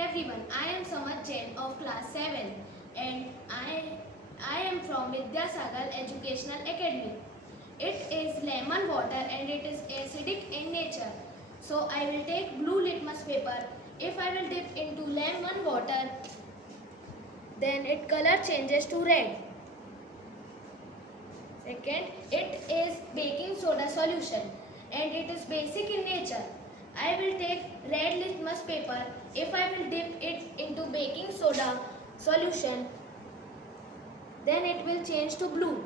everyone, I am Samad Jain of class 7 and I am from Vidyasagar Educational Academy. It is lemon water and it is acidic in nature. So I will take blue litmus paper. If I will dip into lemon water, then its color changes to red. Second, it is baking soda solution and it is basic in nature. I will take red litmus paper. If I will dip it into baking soda solution, then it will change to blue.